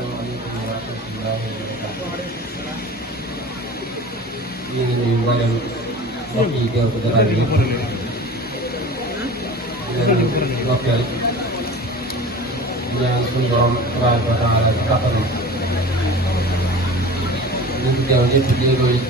asalaamaaleykum wa rahmatullahi wa barakaatu. ñu ngi nuyu mboolem mbokk yi teew ci jotaay bi yëpp di leen ndokkeel ñaan suñu borom tabaaraka wa taala ci kàttanam ñu ngi teew ñëpp jéego yi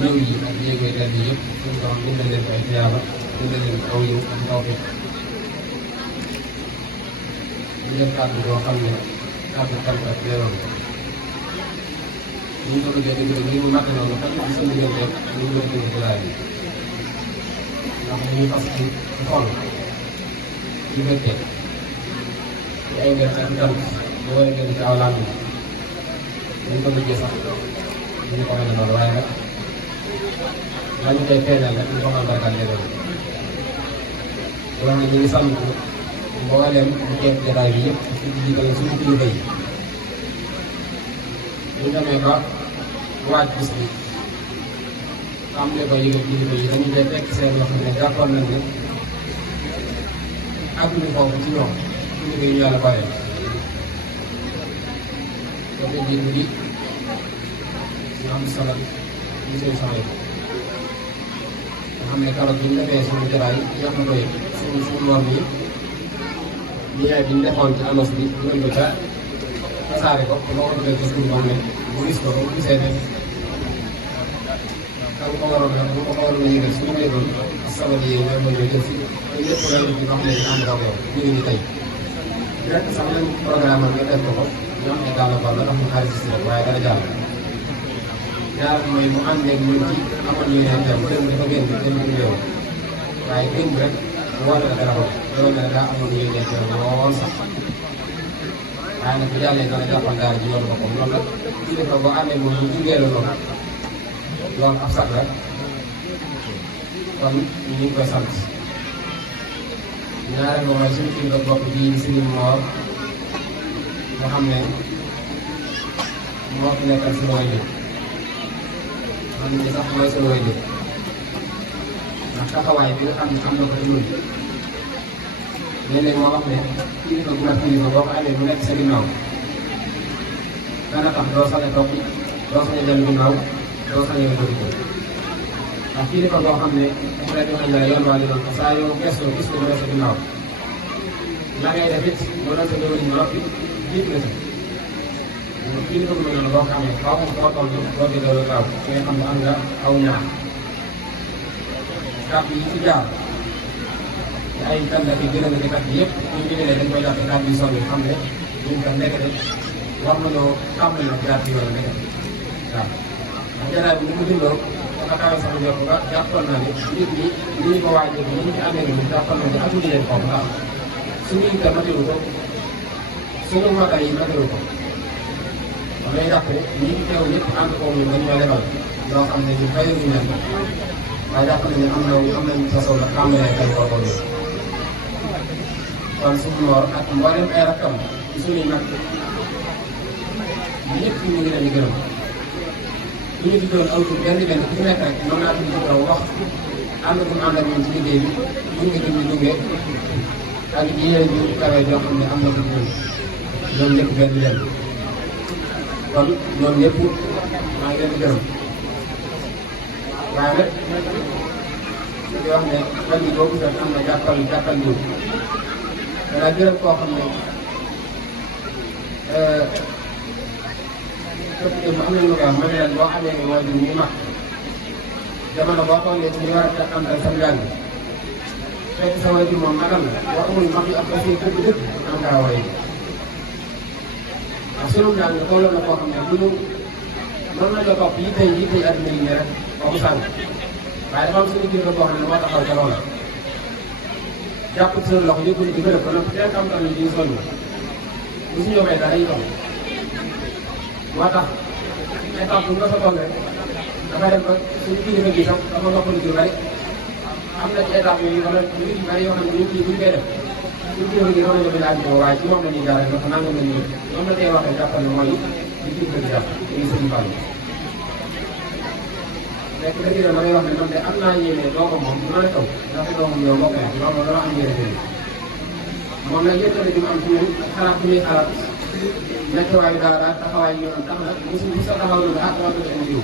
ñëw yi ak jéego yi tedd yëpp suñu borom bindal leen ay tiyaaba bindal leen aw yiw ak tawfiq di def kàddu boo xam ne kàddu cant ak leeroon ñu ko bëggee dëgg rek ñu màtt noonu xam nga suñu diggante rek ñu ngi leen di laaj ndax dañuy fas ci xol ci fekkee ci ay ngeen ak cant bu war a ngeen ci aw làmb ñu ko bëggee sax duñu ko mën a noonu waaye nag lañu koy feeñal rek ñu ko mën a barkal leeroon wax ne ñu ngi sant mboolem ñu teew jotaay bi yëpp ci jiital suñu kilifa yi bu ñu demee ba waaj bis bi am ne ko yëgal kilifa yi dañu koy fekk seen yoo xam ne jàppoon nañ ne àgguñu foofu ci ñoom kilifa yi ñu yàlla bàyyi ko te jiitu bi ñu am solo ñu seen soxla nga xam ne keroog bi ñu defee suñu jotaay jox na ko yëg suñu moom yi liggéey bi ñu defoon ci annonce bi ñu ko ca tasaare ko boo ko defee suñu moom ne mu gis ko ba mu gisee ne da nga ko waroon a da nga ko waroon a yëgal suñu yëgoon sabab yi ñoom ñoo jël si te lépp lay def xam ne ànd ak yow ñu ngi tey rek sax même programme am nga def ko ko ñu am ay gàllankoor la tax mu enregistré rek waaye dara jàll ñaar mooy mu ànd ak ñun ci amoon ñu ne dem dem dafa génn dem ci réew waaye génn rek woote la dara ko loolu nag daa amoon ñu nekk lool sax waaye nag bu jàllee dana jàppal daal ji yoonu boppam loolu nag ci defa boo àndee moom ñu jugee la loolu loolu ab sax la kon ñu ngi koy sant ñaareel mooy suñu kilifa bopp bii suñu moor nga xam ne moo fi nekkal suñu waajur xam ne sax mooy suñu waajur ndax taxawaay bi nga xam ne am na ko ci ñun léeg-léeg moo wax ne kilifa bu mat kilifa boo ko amee mu nekk sa ginnaaw dana tax doo sañ a topp doo sañ a dellu ginnaaw doo sañ a yëngatu ko ndax kilifa boo xam ne dafa lay joxe la yoon waa di doon saa yoo gëstoo gis ko mu nekk sa ginnaaw la ngay def it mu doon sa déwén ñu noppi jiit na si kilifa bu mel noonu boo xamee faaw mu ko toll doo di doon gaaw ki nga xam ne am nga aw ñaar kàddu yi ci jaar ay tànn ki gën a gën a kat yëpp bu ñu jëlee dañ koy jàpp kàddu yu soxla xam ne ñun tam nekk de war nañoo tàmbali nag jaar ci yoon nekk waaw. ndax jaraay bi ni mu dundoo dafa kawe sax njort nga jàppoon naa ne nit ñi ni ñu ko waajee ni ñu ci amee nii jàppoon naa ne amuñu leen foofu ndax suñu itam matewu ko suñu matal yi matewu ko damay jàpp ne ñi ci teew ñëpp ànd ko ñun dañu ñoo lebal loo xam ne ñun fayaguñu leen ko waaye jàpp nañu am nañu sa soxla tàmbalee kay kooku ñun kon suñu moor ak mboolem ay rakkam ci suñuy mag ñëpp ñu ngi leen di gërëm bu ñu tuddoon aw tur benn benn ku ci nekk rek mën naa tudd ci kaw wax ànd bu ànd ak ñun ci liggéey bi gunge gi ñu gunge ak yéen ñu kawe joo xam ne am na ko ñun loolu lépp benn benn kon ñoom ñëpp maa ngi leen di gërëm waaye nag di wax ne fan yii boo gisee am na jàppal ñu danaa gërëm koo xam ne képp ku am nañu lu koy wax ma ne leen boo xamee ne mooy jiw ñu mag jamono boo xoolee ci ñu war a am ay sam njàng fekk sa waajur moom magal na boo amul mag yi am aussi dëgg am ngaa war a yi ndax sunu njàng xooloon na koo xam ne bu ñu mën nañoo topp yi tey adduna yi ne rek ba mu sànq waaye dafa am suñu kilifa boo xam ne moo taxaw ca loola jàpp ci seen loxo yëpp di gërëm ba noppi teel xam-xam yi di sonn bu si ñëwee dara yi toll moo tax étape bu nga sa toll rek dafay dem ba suñu kilifa gi sax dafa noppalu ci bari am na ci étape yooyu wala yu bari yoo xam ne ñu buñ koy def suñu kilifa gi xam nañu ko laaj ko waaye ci moom la ñuy jaar rek dafa nangam la ñuy ñoom la tey waxee jàppal ne mooy li kilifa gi jàpp muy sëñ Fall fekk dëgg la ma lay wax ne man de am naa yéene doomam moom du ma la taw ndax doomam yow mbokk yi loolu dama am yéene moom nag yëkkati bi mu am ci ñun xalaat bi muy xalaat nekkewaayu daara taxawaay yoon tax na mosul sa taxaw lu ah dama bëgg indi jiw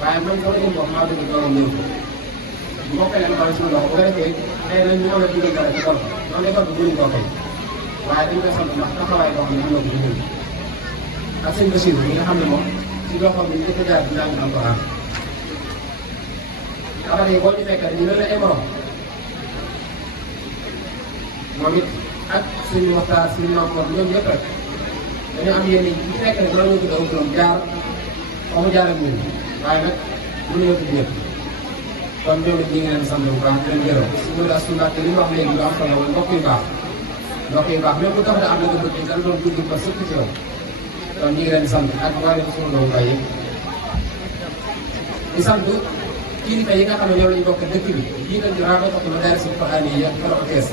waaye man sama jëm bopp maa bëgg doomam ñëw ko moo koy leen xool suñu loxo bu ko defee xëy na ñu mën a dugal dara ci tool noonu lay toll mënuñ koo fay waaye dañ koy sant ndax taxawaay boo xam ne mën na ko dugal ak sëñ Bachir bi nga xam ne moom ci loxoom bi njëkk a jaar di njàng alxuraan xamal yi boo ñu fekkee ñu leen ay morom moom it ak suñu waxtaan suñu membre ñoom ñëpp rek dañoo am yéen bu fekkee ne dara ñu tudd aw turam jaar fa mu jaar ak ñun waaye nag mënuñoo tudd ñëpp kon ñoom it ñu ngi leen sant bu baax di leen gërëm su ma la suñu li mu wax léegi lu am solo mooy mbokk yu baax même bu tax da am na ko bëgg dañ doon dugg ba sëkk ci yow kon ñu ngi leen sant ak waa leen suñu doomu bay yëpp di sant kilifa yi nga xam ne ñoom la ñu bokk dëkk bi jiital ci rabitatu madaarisil quraaniyya ak Forox Kees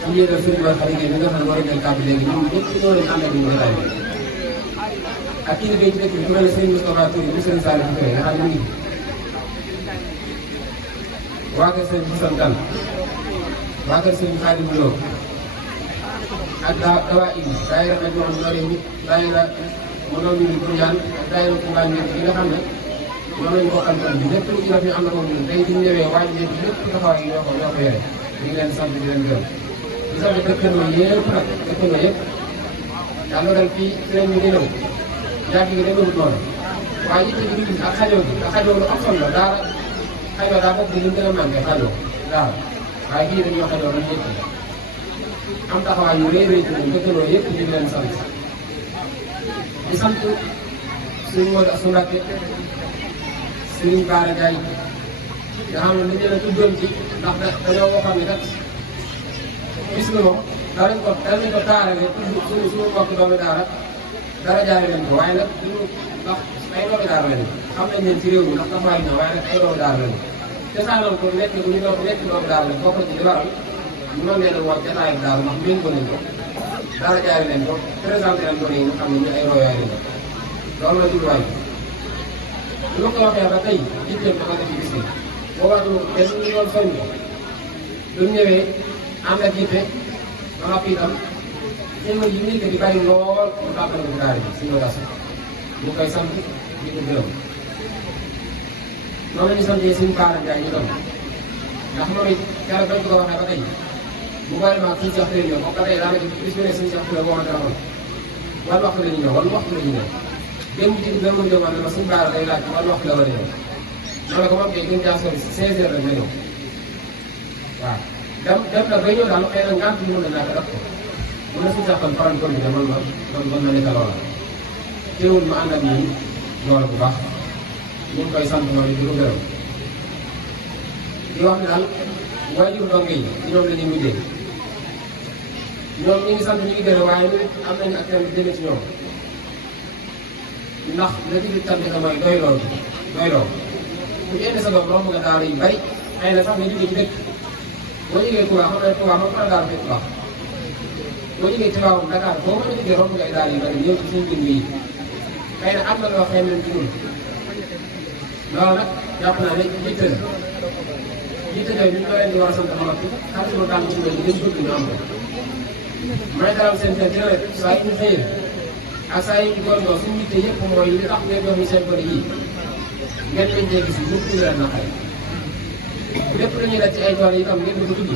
su njiital sëriñ Ba Xarit Gueye mi nga xam ne moo doon kàddu léegi ñoom ñëpp ñoo leen ànd ak ñu jotaay bi ak kilifa yi ci dëkk bi ku mel ne sëriñ Moustapha Touré mu sëriñ Saliou Touré nga xam ne mu ngi waa kër sëriñ Xasan Kan waa kër sëriñ Xaadim Lo ak dawaa indi daayira nag ñoo xam ne ñoo nit daayira mu doon ñu Buñaan ak daayira Touba Ndindi bi nga xam ne ñoom lañu bokkal bi lépp lu ci def ñu am na ko ñun tey bu ñu ñëwee wàññi lépp taxawaay yi ñoo ko yore ñu ngi leen sant di leen gërëm di sant dëkkandoo yëpp nag dëkkandoo yëpp yàlla dogal fii sëriñ bi di ñëw yàgg gi demewut noonu waaye it bi gis ak xajoo bi ak xajoo lu am solo la daara xajoo daa bokk di ñu gën a manqué xajoo daara waaye fii dañoo xajoo dañu yëpp am taxawaay yu rëy rëy ci ñun dëkkandoo yëpp ñu ngi leen sant di sant suñu Modou Assou Mbacké Sëriñ Bara Ndiaye nga xam ne dañu leen tuddoon ci ndax dañoo waxoon ne kat gis nga moom danañ ko taarale tudd suñu mbokk doomi daara dara jaare leen ko waaye nag duñu ndax ay doomi daara lañu xam nañ leen ci réew mi ndax taxawaay na waaye nag ay doomi daara lañu cosaanal ko nekk bu ñu doon nekk doomi daara lañ bokk ci li waral ñu mën leen a woo jotaayu daara ndax méngoo nañ ko dara jaare leen ko présenté leen ko nii nga xam ne ñu ay royaay lañu loolu la jubluwaay bi ma ko waxee ba tey jitteem dafa def ci gis ni boobaa du kenn ñu doon soññ du ñëwee ànd ak jitte ba noppi itam xéewal yi nekk di bari lool mu tàmbali ko daara bi suñu ras ñu koy sant di ko gërëm noonu la ñu santee suñu Baara Ndiaye ñu doon ndax moom it keroog bañ ko waxee ba tey bu boole maag suñu Cheikh Touré ñëw ba tey daanaka bis bu ne suñu Cheikh Touré boo xamante ne wan waxtu la ñu ñëw wan waxtu la ñu ñëw démb ci biir benn jóg ma suñu Baara day laaj wan waxtu la war a ñëw ma ne ko moom kay gën jaa sori 16 heures rek la ñëw waaw dem na bay ñëw daal xëy na ngant ñu mën a ñàkk def ko mën na suñu saxtan faran kon bi de man mën na nekk loola teewul ma ànd ak ñun loola bu baax ñu ngi koy sant moom it di ko gërëm di wax ne daal waajur ndongo yi ci ñoom la ñuy mujjee ñoom ñu ngi sant ñu ngi gërëm waaye ñun am nañu ak tamit jëme ci ñoom ndax la ci di sant mooy doy loolu ku indi sa doom romb nga daara yu bari xëy na sax nga jógee ci dëkk boo jógee Touba xam ne Touba moom fa daara fekk baax boo jógee Touba moom Dakar boo mën a jógee romb nga ay daara yu bari ñëw ci suñu dund yi xëy na am na loo xëy na ci ñun loolu nag jàpp naa ne yitte la yitte ñu ñoo leen di war a sant ma noppi xam si ma tànn ci loolu dañ bëgg ñu am ko may dalal seen seen dina rek saa yu ñu xëyee ak saa yu ñu góorgóor suñu yitte yëpp mooy li tax ngeen jox ñu seen bëri yii ngeen leen cee gis ñëpp ñu leen naqari lépp lu ñuy def ci ay tool yi itam ngeen di ko tudd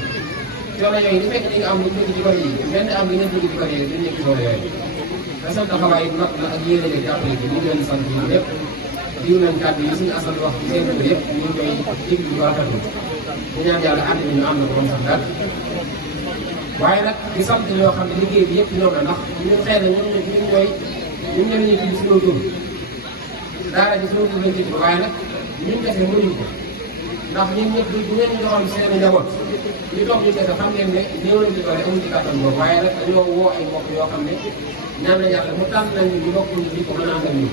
coono yooyu li fekk ni nga am lu bëgg ci côté yi ngeen di am li ngeen bëgg ci côté yi dañ nekk coono yooyu te seen taxawaay mat na ak yéene leen jàppale ko ñu ngi leen di sant ñun lépp diw nañ kàddu yi suñu asal wax ci seen dëgg yëpp ñu ngi koy déglu di ko rafetlu ñu ñaan yàlla ànd ñu am na ko ba mu sax daal waaye nag di sant ñoo xam ne liggéey bi yëpp ñoom la ndax ñun xëy na ñun ñoo ñuy tudd suñu tur daara ji suñu tur lañ tudd waaye nag ñun kese mënuñu ko ndax ñun ñëpp bu ngeen ñu joxoon seen njaboot ñu toog ñu kese xam ngeen ne néew nañ ci doole amuñ ci kàttan boobu waaye nag dañoo woo ay mbokk yoo xam ne ñaan na yàlla mu tànn nañ ñu bokk ñu ko mën a ànd ak ñun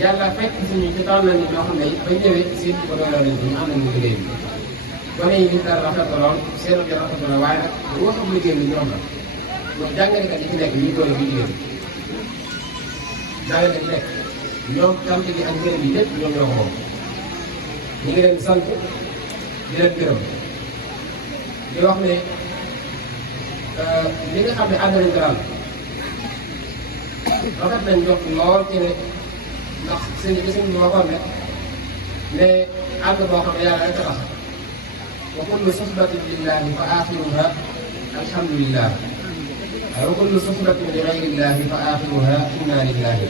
yàlla fekk suñu ci tànn nañ ñoo xam ne it bañ ñëwee seen ko dooleel nañ ko ñu ànd nañu liggéey bi gone yi liñ daal rafet lool seen bi rafet na waaye nag bu waxam liggéey bi ñoom la mooy jàngalekat yi ci nekk ñi doole bi jigéen jàngalekat yi nekk ñoom cant gi ak ngërëm yi lépp ñoom ñoo ko moom ñu ngi leen sant di leen gërëm di wax ne li nga xam ne ànd nañ ko daal rafet nañ jot lool ci ne ndax sëñ bi waxoon ne àgg boo xam ne yàlla rek a tax wa kullu suhbatin lillahi fa axiruha alhamdulillah wa kullu suhbatin li gayrillahi fa axiruha inna lillahi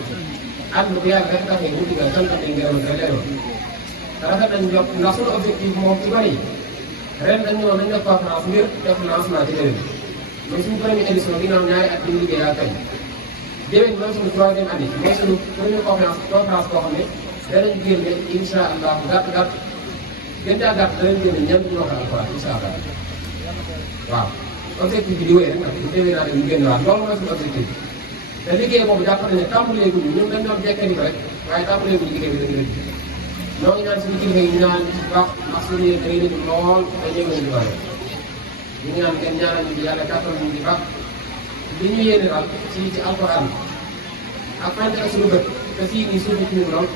ànd bu yàlla rek taxee bu digga santane ngërëm te leeroon te rafet nañ jot ndax suñu objectif moom ci bari ren dañ ñëwoon nañ def conférence ngir def lancement ci déwén mooy suñu première édition ginnaaw ñaari at bi ñu liggéey ak tey déwén mooy suñu troisième année mooy suñu première conférence boo xam ne danañ génne incha allah gàtt gën caa gàtt danañ génne ñeent ñu wax alxuraan incha allah waaw objectif bi di wéy rek nag bu déwén naa ñu génn waat loolu mooy suñu objectif te liggéey boobu jàpp nañ ne tàmbalee guñu ñun dañ doon jekkani ko rek waaye tàmbalee guñu liggéey bi dañu rëdd ñoo ngi ñaan suñu kilifa yi ñu ñaan ci baax ndax suñu yéen day nañu lool te ñëw nañu bare ñu ngi naan ngeen ñaanal ñu ci yàlla kàttan ñu ci baax li ñu yéene daal ci alxuraan ak fante ak suñu bët te fii nii suñu ci ñun lool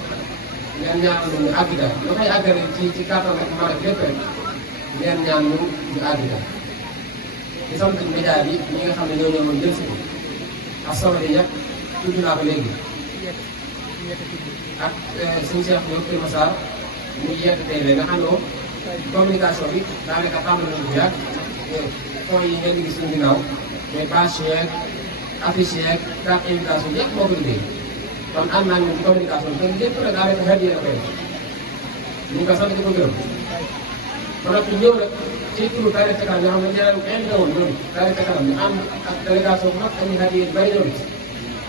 ngeen ñaanal ñu àgg daal lu koy àggale ci kàttan rek mën a lépp rek ngeen ñaan ñu àgg daal di sant média bi ñi nga xam ne ñoo ñëwoon jël si ko ak Soxna yi tudd naa ko léegi ak suñu Cheikh Diop Kër Massar muy Yeete TV nga xam ne communication bi daanaka tàmbali nañu bu yàgg point yi ngeen di gis suñu ginnaaw mais bâche yeeg affiche yeeg carte invitation yëpp moo ko liggéey kon ànd naa ñun ci communication bi te lépp nag daanaka xel yéen a koy def ñu ngi ko sant di ko gërëm ba noppi ñëw nag ci turu Daara ca Kanam ñoo xam ne ñeneen invité woon ñoom Daara ca Kanam ñu ànd ak délégation bu mag ak ñu xarit yi bari ñoom it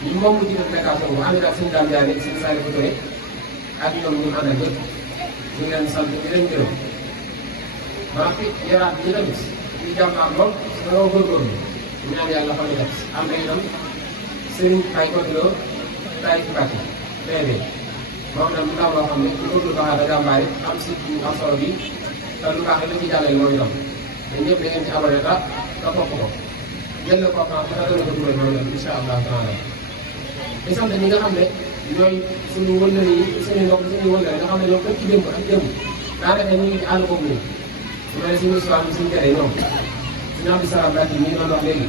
ñu moom lu ci def délégation bu ànd ak suñu daan jaaree suñu saa yu Touré ak ñoom ñu àndal ñëpp ñu ngi leen sant di leen gërëm ba noppi yaraat bi ñu tamit ñu jàmbaar lool dañoo góorgóorlu ñu ñaan yàlla fa ñu def am na itam Serigne Faye Kodilo Taï Mbacke TV moom itam lu loo xam ne ñu bëgg lu baax da jàmbaare am site bu am solo bi te lu baax la ci jàllale moom itam te ñëpp da ngeen ci abonné ta te topp ko jël na conférence bi te dana ko dugal moom itam incha allah taala di sant ñi nga xam ne ñooy suñu wëllëre yi suñu mbokk suñu wëllëre nga xam ne ñoom képp ci démb ak démb daanaka ñu ngi ci àll boobu nii su ma nee suñu histoire bi suñu tere ñoom suñu Abdou Salam Mbacke ñi doon wax léegi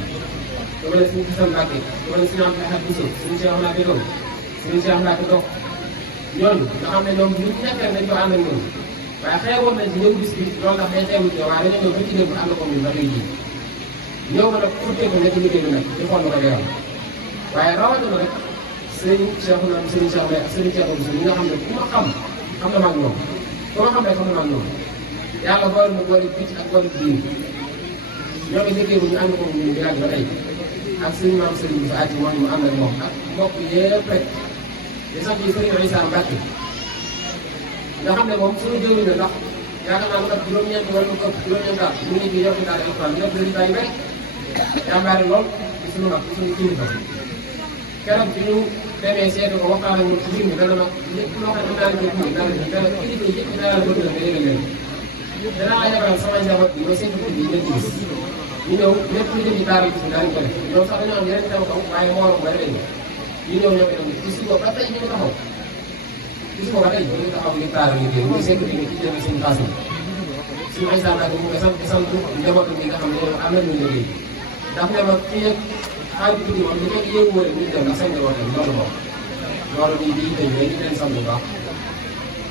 su ma nee suñu Xisam Mbacke su ma nee suñu Abdou Ahad Bousso suñu Cheikh Mbacke Dow suñu Cheikh Mbacke Dox ñooñu nga xam ne ñoom lu ñu nekkee dañ ko ànd ak ñoom waaye xeeboon nañ ci ñëw bis bi loolu tax day teewlu ci waaye dañoo ñëw ba ci démb ànd ko ñun ba tey jii ñëw ma nag pour ko nekk liggéey bi nag di xool lu ko leeral waaye rawatina rek Serigne Cheikh Naam Serigne Cheikh Mbaye ak Serigne Cheikh Bousso ñi nga xam ne ku ma xam na ma ak ñoom ku ma xam rek xam na ma ak ñoom yàlla boole na boole picc ak boole diin ñoo ngi liggéey bu ñu ànd ko ñu di yàgg ba tey ak Serigne Maam Serigne Bousso àcc moom mu ànd ak moom ak mbokk yëpp rek di sant yi Serigne Issa Mbacke nga xam ne moom suñu jëwriñ la ndax yaakaar naa lu kat juróom-ñeent wala lu ëpp juróom-ñeent at ñu ngi ci yokk daal alxuraan ñu nekk résultat yu bëri jàmbaare lool ci suñu mag ci suñu kilifa keroog bi ñu demee seetu ko waxtaan ak ñoom ci mbir mi dana mag lépp loo xam ne naa leen ko dana dana kilifa yëpp dana la bëgg nga yëgal leen danaa la yebal sama njaboot bi ma seetu ko bi ngeen di gis ñu ñëw lépp lu jëm ci daara gis daañu ko def ñoom sax dañoo am yeneen taw kaw waaye mbooloo bari lañu ñu ñëw ñoo koy def ci suba ba tey ñu ngi taxaw gis nga ba tey ñu ngi taxaw ngir taal liggéey muy sécurité bi ci jënd suñu base bi suñu ay sànqal bi mu ngi sant di sant njabootu gi nga xam ne ñoom am nañu liggéey ndax ne ma fii ak xaalis bi moom li ngeen yëngu wala ñu dem ndax seen njaboot lañ loolu moom loolu bii bii tey ñu leen sant bu baax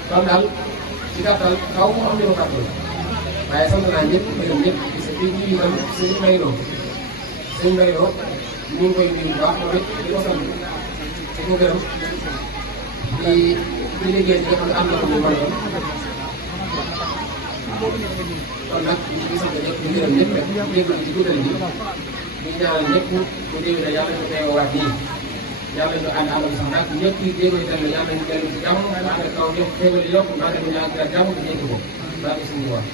kon daal ci gàttal kaw mu am li ma fàttali waaye sant naa ñëpp gërëm ñëpp parce que fii ñu itam suñu mbayloo ñu ngi koy nuyu bu baax moom it di ko sant di ko gërëm di liggéey bi nga xam ne am na ko ñu mën a kon nag ñu ngi sant ñëpp di gërëm ñëpp rek jégalu ci guddal bi ñu ñaanal ñëpp bu déwénee yàlla ñu teewaat nii yàlla ñu ànd àndal sax nag ñëpp yi jéego yi dellu yàlla ñu dellu ci jàmm ànd ak kaw yëpp xéwal yokk maa ngi leen di ñaan jàmm di nekk ko baax na suñu wax